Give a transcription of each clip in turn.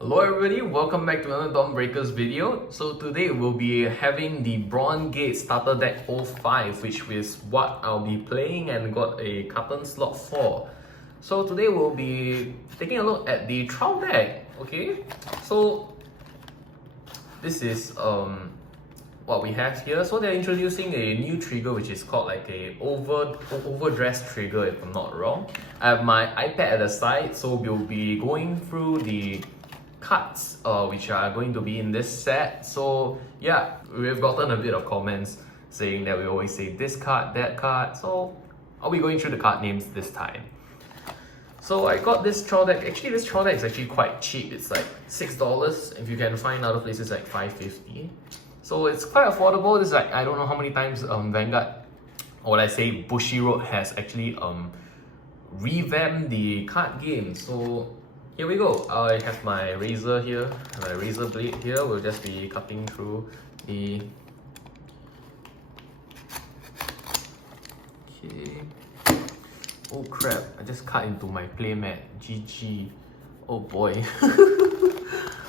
Hello everybody, welcome back to another Dawn Breakers video. So today we'll be having the Bronze Gate Starter Deck 05, which is what I'll be playing and got a carton slot for. So today we'll be taking a look at the trial deck, okay? So this is what we have here. So they're introducing a new trigger which is called like a Overdress trigger if I'm not wrong. I have my iPad at the side, so we'll be going through the cards which are going to be in this set. So yeah, we've gotten a bit of comments saying that we always say this card, that card, so I'll be going through the card names this time. So I got this trial deck. Actually, this trial deck is actually quite cheap. It's like $6. If you can find other places like $5.50. So it's quite affordable. This is like, I don't know how many times Vanguard, or let's say Bushiroad, has actually revamped the card game. So here we go. I have my razor here, my razor blade here. We'll just be cutting through the... Okay. Oh crap, I just cut into my playmat. GG. Oh boy.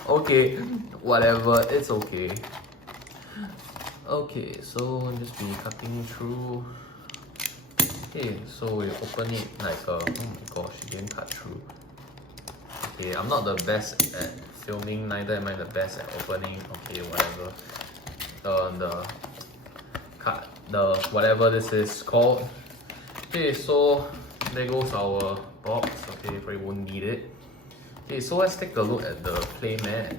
Okay, whatever, it's okay. Okay, so I'll just be cutting through. Okay, so we open it like a... Oh my gosh, it didn't cut through. Okay, I'm not the best at filming, neither am I the best at opening. Okay, whatever. The whatever this is called. Okay, so there goes our box. Okay, probably won't need it. Okay, so let's take a look at the playmat.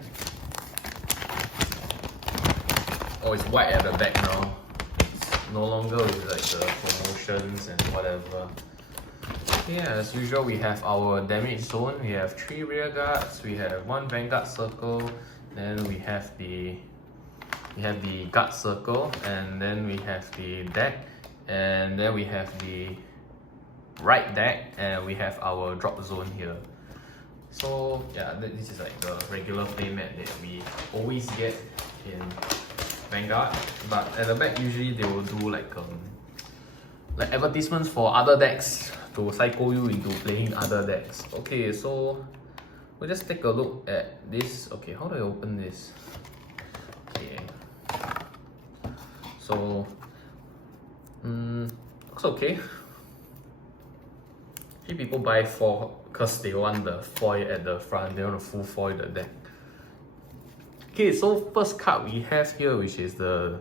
Oh, it's white at the back now. It's no longer with like the promotions and whatever. Yeah, as usual, we have our damage zone. We have 3 rear guards. We have 1 Vanguard circle. Then we have the guard circle, and then we have the deck, and then we have the right deck, and we have our drop zone here. So yeah, this is like the regular playmat that we always get in Vanguard. But at the back, usually they will do like advertisements for other decks to psycho you into playing other decks. Okay, so we'll just take a look at this. Okay, how do I open this? Okay, so looks okay. Few people buy 4 because they want the foil at the front. They want to full foil the deck. Okay, so first card we have here, which is the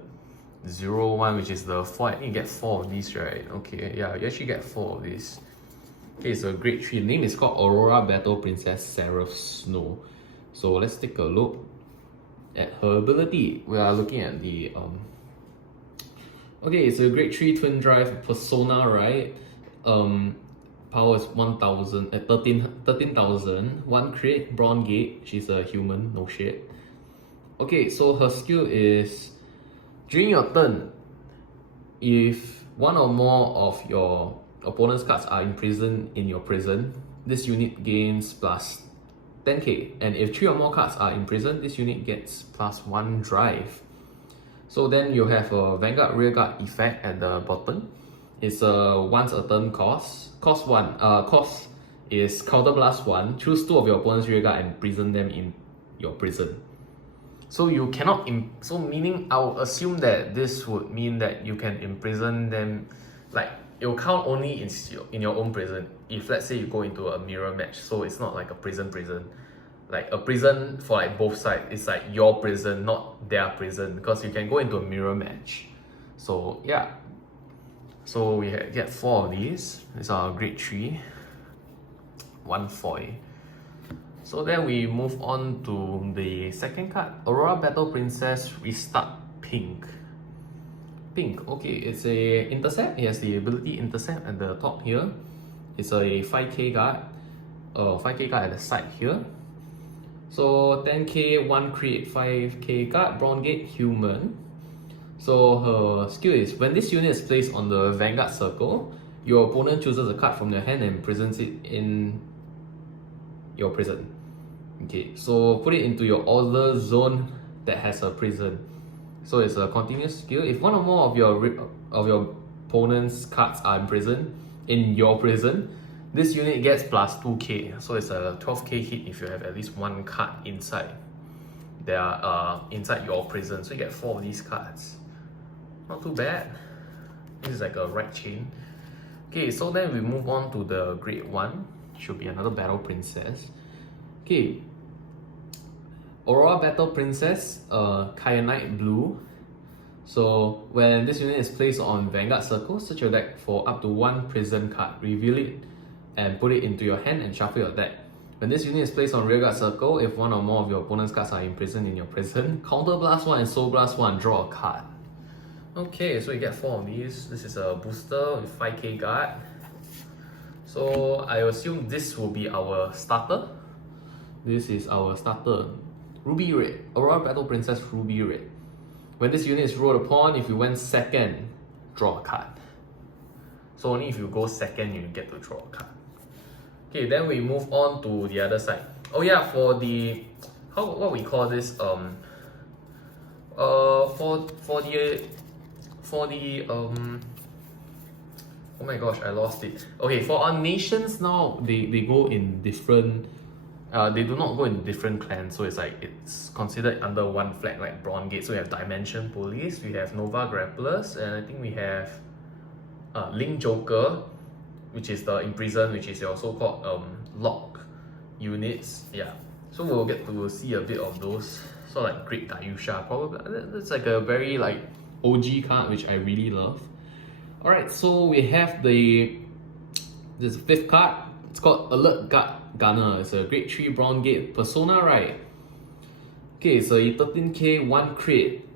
01, which is the 4. I think you get 4 of these, right? Okay, yeah, you actually get 4 of these. Okay, it's a grade 3. The name is called Aurora Battle Princess Seraph Snow. So let's take a look at her ability. We are looking at the okay, it's a grade 3 twin drive persona, right? Power is 1,000 at 13,000. 1 crit, Bronze Gate. She's a human, no shit. Okay, so her skill is during your turn, if 1 or more of your opponent's cards are imprisoned in your prison, this unit gains plus 10k, and if 3 or more cards are imprisoned, this unit gets plus 1 drive. So then you have a Vanguard Rearguard effect at the bottom. It's a once a turn cost. Cost is counter blast 1. Choose 2 of your opponent's rearguard and imprison them in your prison. So you cannot, so meaning I'll assume that this would mean that you can imprison them, like it will count only in your own prison. If let's say you go into a mirror match, so it's not like a prison, like a prison for like both sides. It's like your prison, not their prison, because you can go into a mirror match. So yeah, so we get 4 of these. These are grade 3, 1 foil. So then we move on to the second card, Aurora Battle Princess Restart Pink. Pink, okay, it's a intercept. It has the ability intercept at the top here. It's a 5k guard. 5k guard at the side here. So 10k, 1 crit, 5k guard, Bronze Gate human. So her skill is when this unit is placed on the Vanguard circle, your opponent chooses a card from your hand and imprisons it in your prison. Okay, so put it into your other zone that has a prison. So it's a continuous skill. If 1 or more of your opponent's cards are imprisoned in your prison, This unit gets plus 2k, so it's a 12k hit if you have at least one card inside. They are inside your prison, so you get 4 of these cards. Not too bad. This is like a right chain. Okay, so then we move on to the grade 1. Should be another Battle Princess. Okay, Aurora Battle Princess, Kyanite Blue. So when this unit is placed on Vanguard Circle, search your deck for up to 1 prison card, reveal it and put it into your hand and shuffle your deck. When this unit is placed on Rearguard Circle, if one or more of your opponent's cards are imprisoned in your prison, Counter Blast 1 and Soul Blast 1, draw a card. Okay, so you get 4 of these. This is a booster with 5k guard. So I assume this will be our starter. This is our starter. Ruby Red, Aurora Battle Princess Ruby Red. When this unit is rolled upon, if you went second, draw a card. So only if you go second, you get to draw a card. Okay, then we move on to the other side. Oh yeah, for the what we call this for the oh my gosh, I lost it. Okay, for our nations now, they go in different they do not go in different clans, so it's like it's considered under one flag, like Bronze Gate. So we have Dimension Police, we have Nova Grapplers, and I think we have Link Joker, which is the Imprison, which is your so-called lock units. Yeah, so we'll get to see a bit of those. So like Great Dayusha, probably it's like a very like OG card which I really love. Alright, so we have this 5th card. It's called Alert Guard Gunner. It's a grade 3 Bronze Gate Persona, right? Okay, it's a 13k 1 crit.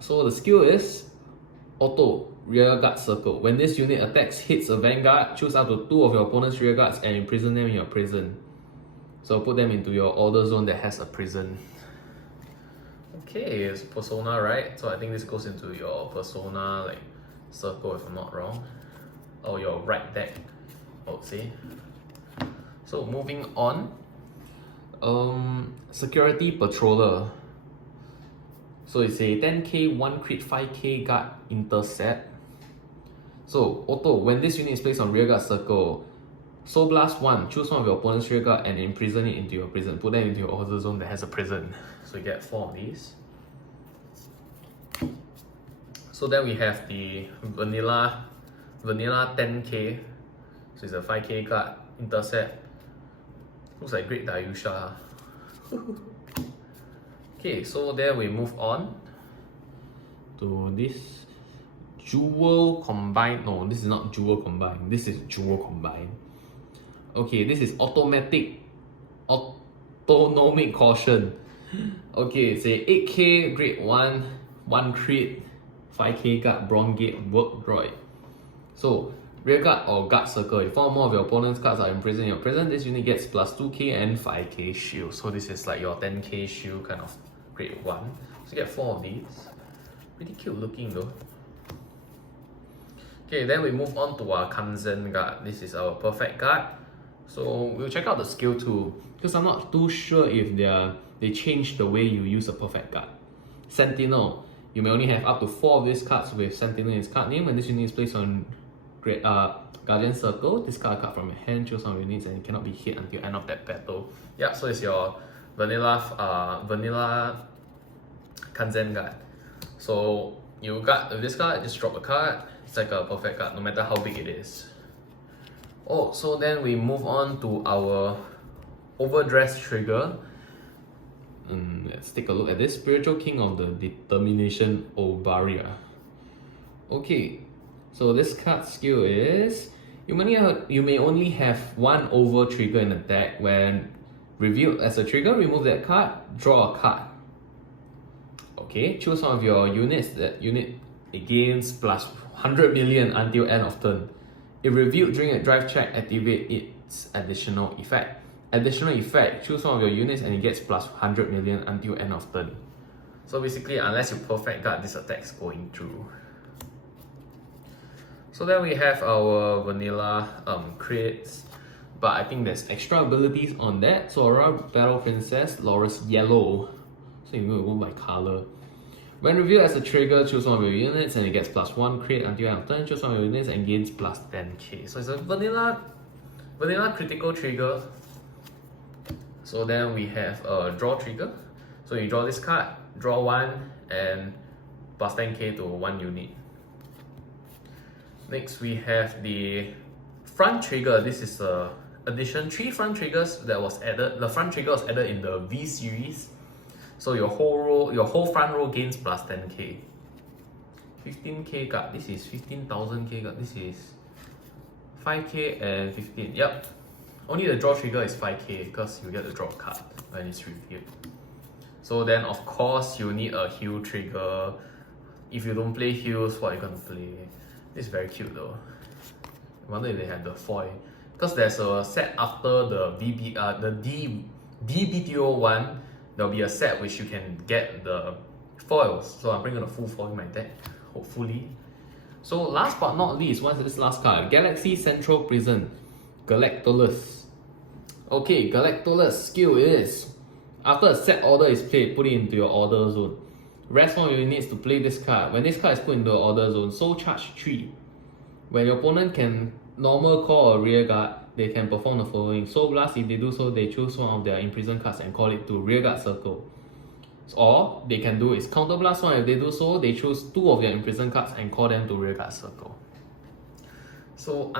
So the skill is Auto Rearguard Circle. When this unit attacks, hits a Vanguard, choose up to 2 of your opponent's rear guards and imprison them in your prison. So put them into your order zone that has a prison. Okay, it's Persona, right? So I think this goes into your Persona like circle if I'm not wrong. Or your right deck, I would say. So moving on. Security Patroller. So it's a 10k 1 crit 5k guard intercept. So auto, when this unit is placed on Rearguard Circle, Soul Blast 1, choose one of your opponent's rearguard and imprison it into your prison. Put them into your order zone that has a prison. So you get 4 of these. So then we have the vanilla 10k. So it's a 5k card intercept. Looks like Great Dayusha. Okay, so then we move on to this Jewel Combine. No, this is not Jewel Combine. This is Jewel Combine. Okay, this is Autonomic Caution. Okay, it's a 8k grade 1 crit 5k guard Bronze Gate Work Droid. So rearguard or guard circle, if 4 or more of your opponent's cards are imprisoned in your prison, this unit gets plus 2k and 5k shield. So this is like your 10k shield kind of grade 1. So you get 4 of these. Pretty cute looking though. Okay, then we move on to our Kansan Guard. This is our perfect guard. So we'll check out the skill too, because I'm not too sure if they changed the way you use a perfect guard. Sentinel. You may only have up to 4 of these cards with Sentinel in its card name. When this unit is placed on Guardian Circle, discard a card from your hand, choose one of your units, and it cannot be hit until end of that battle. Yeah, so it's your vanilla Kansan Guard. So you got with this card, just drop a card. It's like a perfect card, no matter how big it is. Oh, so then we move on to our Overdress trigger. Let's take a look at this. Spiritual King of the Determination Obaria. Okay, so this card skill is you may only have 1 over trigger in the deck. When revealed as a trigger, remove that card, draw a card. Okay, choose one of your units. That unit gains plus 100 million until end of turn. If revealed during a drive check, activate its additional effect. Additional effect, choose one of your units and it gets plus 100 million until end of turn. So basically, unless you perfect guard, this attack's going through. So then we have our vanilla crits, but I think there's extra abilities on that. So Aurora Battle Princess, Loris Yellow. So you go by color. When revealed as a trigger, choose one of your units and it gets plus 1 crit until end of turn. Choose one of your units and gains plus 10k. So it's a vanilla vanilla critical trigger. So then we have a draw trigger. So you draw this card, draw 1 and plus 10k to 1 unit. Next we have the front trigger. This is the addition, 3 front triggers that was added. The front trigger was added in the V series. So your whole front row gains plus 10k. 15k card, this is 15,000k card, this is 5k and 15. Yep. Only the draw trigger is 5k because you get the draw card when it's revealed. So then of course you need a heal trigger. If you don't play heals, what are you gonna play? This is very cute though. I wonder if they have the foil. Because there's a set after the DBTO1, there'll be a set which you can get the foils. So I'm bringing a full foil in my deck, hopefully. So last but not least, what's this last card? Galaxy Central Prison, Galactolus. Okay, Galactolus skill is, after a set order is played, put it into your order zone. Rest one units to play this card. When this card is put into the order zone, soul charge 3. When your opponent can normal call a rear guard, they can perform the following. Soul Blast, if they do so, they choose one of their imprisoned cards and call it to rear guard circle. Or they can do is Counter Blast 1, if they do so, they choose 2 of their imprisoned cards and call them to rear guard circle. So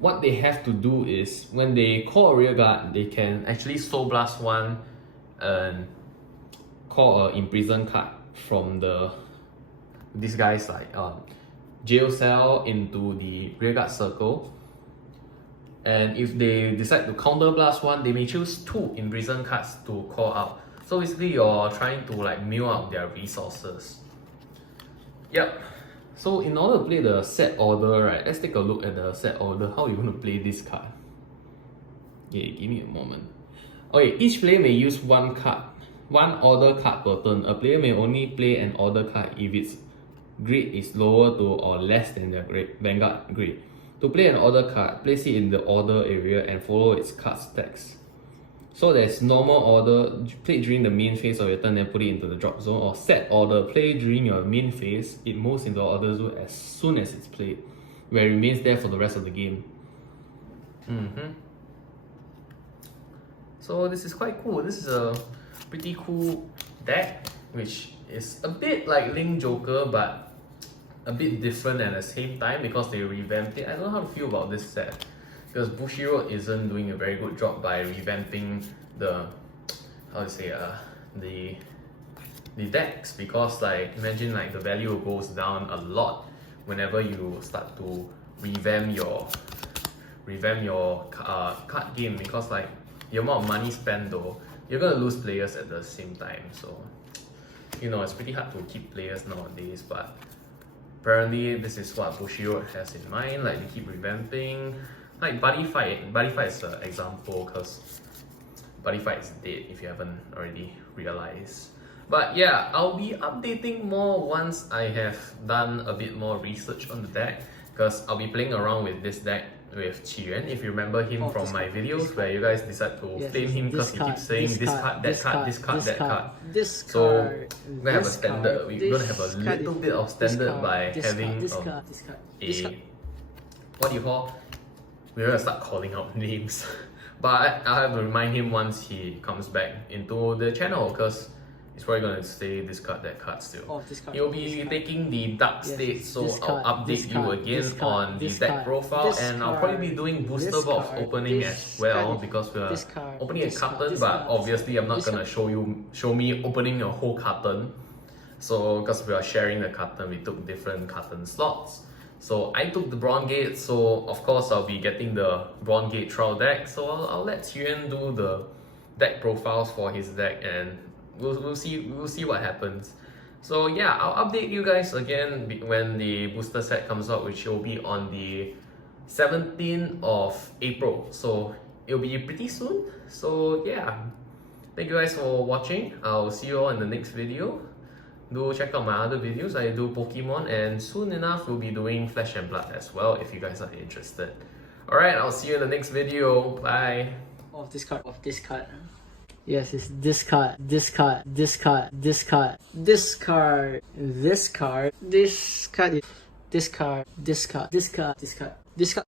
what they have to do is, when they call a rear guard, they can actually Soul Blast 1 and call an imprisoned card from this guy's like jail cell into the rear guard circle. And if they decide to Counter Blast 1, they may choose 2 imprisoned cards to call out. So basically you're trying to like mill out their resources. Yep. So in order to play the set order, right, let's take a look at the set order. How are you going to play this card? Okay, give me a moment. Okay, each player may use 1 card, 1 order card per turn. A player may only play an order card if its grade is lower to or less than their Vanguard grade. To play an order card, place it in the order area and follow its card stacks. So there's normal order, play during the main phase of your turn and put it into the drop zone, or set order, play during your main phase, it moves into the order zone as soon as it's played, where it remains there for the rest of the game. So this is quite cool. This is a pretty cool deck, which is a bit like Link Joker, but a bit different at the same time because they revamped it. I don't know how to feel about this set, because Bushiroad isn't doing a very good job by revamping the decks, because like imagine like the value goes down a lot whenever you start to revamp your card game, because like the amount of money spent though, you're gonna lose players at the same time. So you know, it's pretty hard to keep players nowadays, but apparently this is what Bushiroad has in mind. Like they keep revamping. Like Buddy Fight is an example, because Buddy Fight is dead if you haven't already realized. But yeah, I'll be updating more once I have done a bit more research on the deck, because I'll be playing around with this deck with Qiyuan. If you remember him from my videos where you guys decide to flame him because he keeps saying this card, that card, this card, that card. So we're gonna have a standard. We're gonna have a little bit of standard by having what do you call? We're gonna start calling out names. But I'll have to remind him once he comes back into the channel, because he's probably gonna say this card, that card still. He'll be taking the dark state, so I'll update you again on the deck profile, and I'll probably be doing booster box opening as well, because we're opening a carton, but obviously I'm not gonna show me opening a whole carton. So because we are sharing the carton, we took different carton slots. So I took the Bronze Gate, so of course I'll be getting the Bronze Gate trial deck. So I'll let Qiyuan do the deck profiles for his deck, and we'll see what happens. So yeah, I'll update you guys again when the booster set comes out, which will be on the 17th of April. So it'll be pretty soon. So yeah, thank you guys for watching. I'll see you all in the next video. Do check out my other videos. I do Pokemon, and soon enough we'll be doing Flesh and Blood as well if you guys are interested. Alright, I'll see you in the next video. Bye. Of this card. Yes, it's this card, this card, this card, this card, this card, this card, this card, this card, this card, this card, this card, this card, this card.